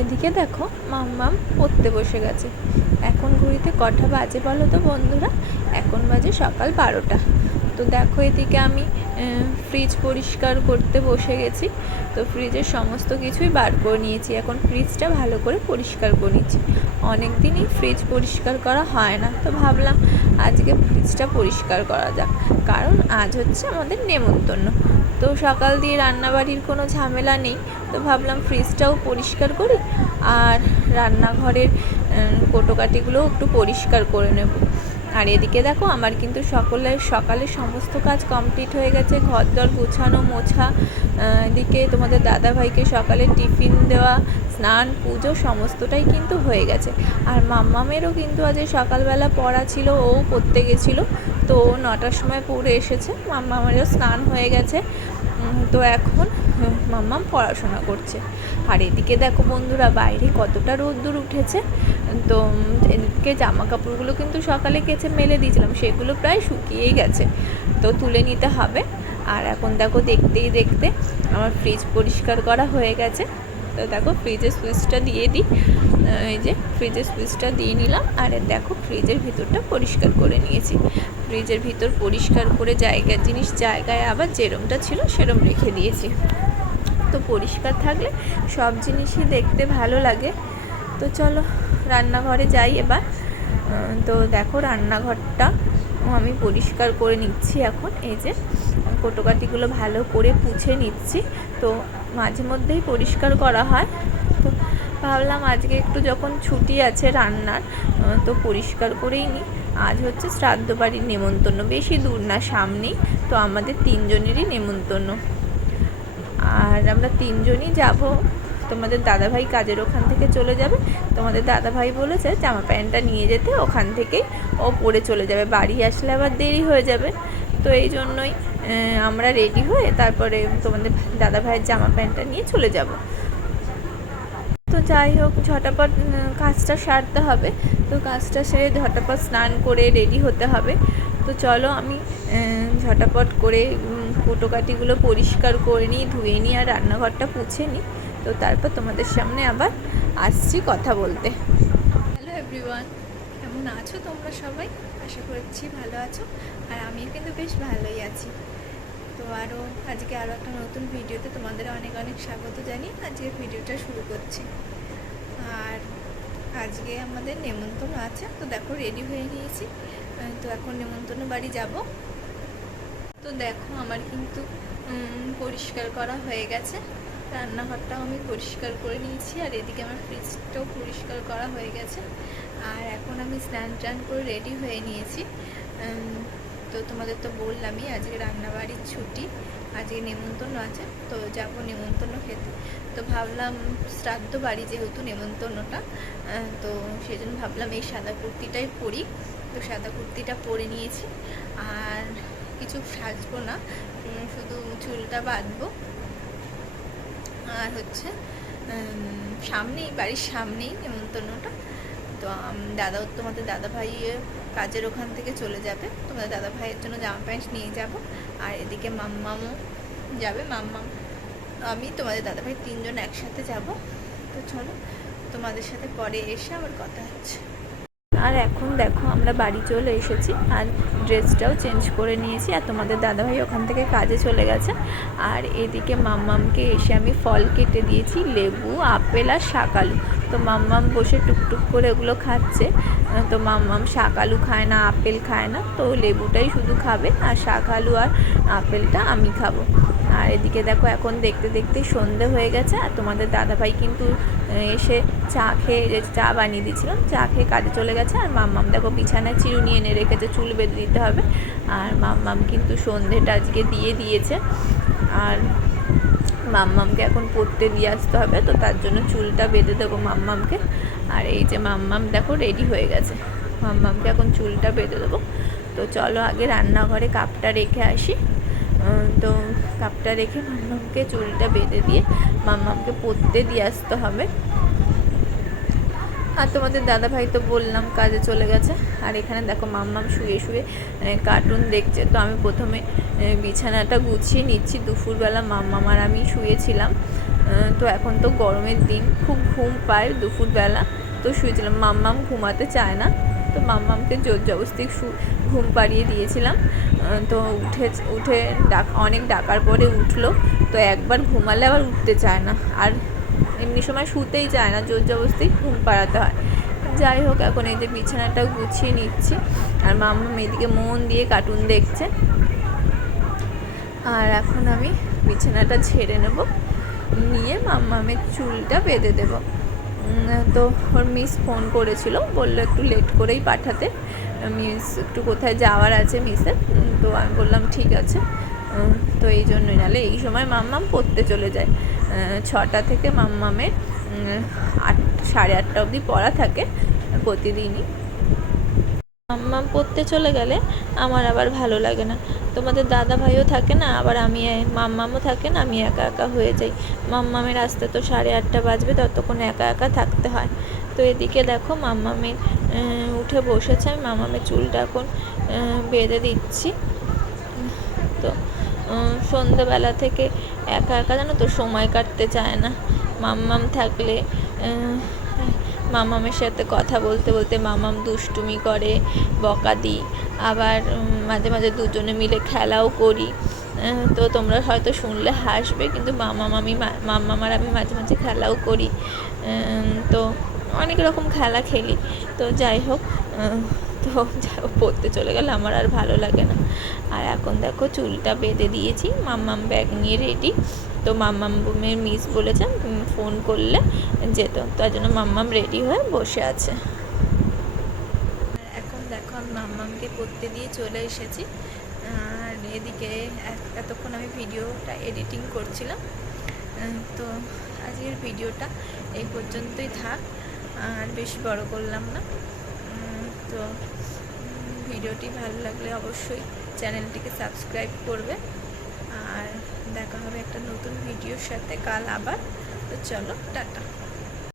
এদিকে দেখো মাম্মাম পড়তে বসে গেছে। এখন ঘড়িতে কটা বাজে বলো তো বন্ধুরা? এখন বাজে সকাল বারোটা। তো দেখো এদিকে আমি ফ্রিজ পরিষ্কার করতে বসে গেছি। তো ফ্রিজের সমস্ত কিছুই বার করে নিয়েছি। এখন ফ্রিজটা ভালো করে পরিষ্কার করে নিচ্ছি। অনেক দিনই ফ্রিজ পরিষ্কার করা হয় না। তো ভাবলাম আজকে ফ্রিজটা পরিষ্কার করা যাক। কারণ আজ হচ্ছে আমাদের নেমন্তন্ন। তো সকাল দিয়ে রান্নাবাড়ির কোনো ঝামেলা নেই। তো ভাবলাম ফ্রিজটাও পরিষ্কার করি আর রান্নাঘরের কোটোকাটিগুলোও একটু পরিষ্কার করে নেব। আর এদিকে দেখো আমার কিন্তু সকলের সকালে সমস্ত কাজ কমপ্লিট হয়ে গেছে ঘর দর গোছানো, মোছা এদিকে তোমাদের দাদাভাইকে সকালে টিফিন দেওয়া, স্নান, পুজো সমস্তটাই কিন্তু হয়ে গেছে। আর মাম্মামেরও কিন্তু আজ সকালবেলা পড়া ছিল, ও পড়তে গেছিল তো নটার সময় পড়ে এসেছে। মাম্মামেরও স্নান হয়ে গেছে। তো এখন মাম্মাম পড়াশোনা করছে। আর এদিকে দেখো বন্ধুরা, বাইরে কতটা রোদ্দুর উঠেছে। তো এদিকে জামা কাপড়গুলো কিন্তু সকালে কেচে মেলে দিয়েছিলাম, সেগুলো প্রায় শুকিয়েই গেছে। তো তুলে নিতে হবে। আর এখন দেখো দেখতেই দেখতে আমার ফ্রিজ পরিষ্কার করা হয়ে গেছে। তো দেখো ফ্রিজের সুইচটা দিয়ে দিই। এই যে ফ্রিজের সুইচটা দিয়ে নিলাম। আর দেখো ফ্রিজের ভিতরটা পরিষ্কার করে নিয়েছি। ফ্রিজের ভিতর পরিষ্কার করে জায়গার জিনিস, জায়গায় আবার যেরমটা ছিল সেরম রেখে দিয়েছি। তো পরিষ্কার থাকলে সব জিনিসই দেখতে ভালো লাগে। তো চলো রান্নাঘরে যাই এবার। তো দেখো রান্নাঘরটা আমি পরিষ্কার করে নিচ্ছি এখন। এই যে কোটোকাটিগুলো ভালো করে পুছে নিচ্ছি। তো মাঝে মধ্যেই পরিষ্কার করা হয়। তো ভাবলাম আজকে একটু যখন ছুটি আছে রান্নার তো পরিষ্কার করেই নিই। আজ হচ্ছে শ্রাদ্ধ বাড়ির নেমন্তন্ন। বেশি দূর না, সামনেই। তো আমাদের তিনজনেরই নেমন্তন্ন। আর আমরা তিনজনই যাব। তোমাদের দাদাভাই কাজের ওখান থেকে চলে যাবে। তোমাদের দাদাভাই বলেছে জামা প্যান্টটা নিয়ে যেতে, ওখান থেকেই ও পরে চলে যাবে। বাড়ি আসলে আবার দেরি হয়ে যাবে। তো এই জন্যই আমরা রেডি হয়ে তারপরে তোমাদের দাদাভাইয়ের জামা প্যান্টটা নিয়ে চলে যাব। তো যাই হোক, ঝটাপট কাজটা সারতে হবে। তো কাজটা সেরে ঝটাপট স্নান করে রেডি হতে হবে। তো চলো আমি ঝটাপট করে কোটোকাটিগুলো পরিষ্কার করে নিই, ধুয়ে নিই আর রান্নাঘরটা পুছে নিই। তো তারপর তোমাদের সামনে আবার আসছি কথা বলতে। হ্যালো এভরিওয়ান, কেমন আছো তোমরা সবাই? আশা করছি ভালো আছো, আর আমিও কিন্তু বেশ ভালোই আছি। তো আরও আজকে আরও একটা নতুন ভিডিওতে তোমাদের অনেক অনেক স্বাগত জানিয়ে আজকে ভিডিওটা শুরু করছি। আর আজকে আমাদের নেমন্তন্ন আছে, তো দেখো রেডি হয়ে নিয়েছি। তো এখন নেমন্তন্ন বাড়ি যাব। তো দেখো আমার কিন্তু পরিষ্কার করা হয়ে গেছে। রান্নাঘরটাও আমি পরিষ্কার করে নিয়েছি আর এদিকে আমার ফ্রিজটাও পরিষ্কার করা হয়ে গেছে। আর এখন আমি স্নান টান করে রেডি হয়ে নিয়েছি। তো তোমাদের তো বললামই আজকে রান্নাবাড়ির ছুটি, আজকে নেমন্তন্ন আছে, তো যাব নেমন্তন্ন খেতে। তো ভাবলাম শ্রাদ্ধ বাড়ি যেহেতু নেমন্তন্নটা তো সেই জন্য ভাবলাম এই সাদা কুর্তিটাই পরি। তো সাদা কুর্তিটা পরে নিয়েছি। আর কিছু সাজবো না শুধু চুলটা বাঁধবো। আর হচ্ছে সামনেই, বাড়ির সামনেই নেমন্তন্নটা তো দাদা তোমাদের দাদা ভাই কাজের ওখান থেকে চলে যাবে। তোমাদের দাদা ভাইয়ের জন্য জামা প্যান্ট নিয়ে যাব। আর এদিকে মাম্মামও যাবে। মাম্মাম, আমি, তোমাদের দাদা ভাই তিনজন একসাথে যাব। তো চলো, তোমাদের সাথে পরে এসে আবার কথা হচ্ছে। আর এখন দেখো, আমরা বাড়ি চলে এসেছি আর ড্রেসটাও চেঞ্জ করে নিয়েছি আর তোমাদের দাদাভাই ওখান থেকে কাজে চলে গেছে। আর এদিকে মাম্মামকে এসে আমি ফল কেটে দিয়েছি, লেবু, আপেল আর শাকালু। তো মাম্মাম বসে টুকটুক করে ওগুলো খাচ্ছে। তো মাম্মাম শাকালু খায় না, আপেল খায় না, তো লেবুটাই শুধু খাবে আর শাকালু আর আপেলটা আমি খাব। আর এদিকে দেখো এখন দেখতে দেখতে সন্ধে হয়ে গেছে আর তোমাদের দাদাভাই কিন্তু এসে চা খেয়ে চা বানিয়ে দিয়েছিলাম চা খেয়ে কাজে চলে গেছে আর মাম্মাম দেখো বিছানায় চিরুনি এনে রেখেছে, চুল বেঁধে দিতে হবে। আর মাম্মাম কিন্তু সন্ধেটা আজকে দিয়ে দিয়েছে। আর মাম্মামকে এখন পড়তে দিয়ে আসতে হবে, তো তার জন্য চুলটা বেঁধে দেবো মাম্মামকে। আর এই যে মাম্মাম দেখো রেডি হয়ে গেছে। মাম্মামকে এখন চুলটা বেঁধে দেবো। তো চলো আগে রান্নাঘরে কাপটা রেখে আসি। তো কাপটা রেখে মাম্মামকে চুলটা বেঁধে দিয়ে মাম্মামকে পরতে দিয়ে আসতে হবে। আর তোমাদের দাদা ভাই তো বললাম কাজে চলে গেছে। আর এখানে দেখো মাম্মাম শুয়ে শুয়ে কার্টুন দেখছে। তো আমি প্রথমে বিছানাটা গুছিয়ে নিচ্ছি। দুপুরবেলা মাম্মাম আর আমি শুয়েছিলাম। তো এখন তো গরমের দিন, খুব ঘুম পায় দুপুরবেলা। তো শুয়েছিলাম। মাম্মাম ঘুমাতে চায় না। তো মাম্মামকে জোর জবস্তি ঘুম পাড়িয়ে দিয়েছিলাম। তো উঠে উঠে ডাক, অনেক ডাকার পরে উঠল। তো একবার ঘুমালে আবার উঠতে চায় না। আর এমনি সময় শুতেই চায় না, জোর জবস্তি ঘুম পাড়াতে হয়। যাই হোক, এখন এই যে বিছানাটা গুছিয়ে নিচ্ছি। আর মাম্মা এদিকে মন দিয়ে কার্টুন দেখছে। আর এখন আমি বিছানাটা ছেড়ে নেব। নিয়ে মাম্মামের চুলটা বেঁধে দেব। তো ওর মিস ফোন করেছিল, বলল একটু লেট করেই পাঠাতে। মিস একটু কোথায় যাওয়ার আছে মিসের তো আমি বললাম ঠিক আছে। তো এই জন্যই নাহলে এই সময় মাম্মাম পড়তে চলে যায়। ছটা থেকে মাম্মামের আট, সাড়ে আটটা অবধি পড়া থাকে প্রতিদিনই। মাম্মাম পড়তে চলে গেলে আমার আবার ভালো লাগে না। তোমাদের দাদা ভাইও থাকে না, আবার আমি মাম্মামও থাকে না, আমি একা একা হয়ে যাই। মাম্মামের আসতে তো সাড়ে আটটা বাজবে, ততক্ষণ একা একা থাকতে হয়। তো এদিকে দেখো মাম্মামের উঠে বসেছে, আমি মাম্মামের চুলটা এখন বেঁধে দিচ্ছি। তো সন্ধ্যেবেলা থেকে একা একা, জানো তো, সময় কাটতে চায় না। মাম্মাম থাকলে মামামের সাথে কথা বলতে বলতে মামাম দুষ্টুমি করে বকা দিই আবার মাঝে মাঝে দুজনে মিলে খেলাও করি। তো তোমরা হয়তো শুনলে হাসবে, কিন্তু মামা আমি মাম্মাম আর আমি মাঝে মাঝে খেলাও করি। তো অনেক রকম খেলা খেলি। তো যাই হোক তো পড়তে চলে গেলে আমার আর ভালো লাগে না। আর এখন দেখো চুলটা বেঁধে দিয়েছি মাম্মাম ব্যাগ নিয়ে রেডি তো মাম্মাম মাম্মামের মিস বলেছেন ফোন করলে যেত। তার জন্য মাম্মাম রেডি হয়ে বসে আছে। এখন দেখো আমি মাম্মামকে পড়তে দিয়ে চলে এসেছি। আর এদিকে এত- এতক্ষণ আমি ভিডিওটা এডিটিং করছিলাম। তো আজকের ভিডিওটা এই পর্যন্তই থাক। আর বেশি বড় করলাম না। তো ভিডিওটি ভালো লাগলে অবশ্যই চ্যানেলটিকে সাবস্ক্রাইব করবে। আর দেখা হবে একটা নতুন ভিডিওর সাথে। কাল আবার। তো চলো টাটা।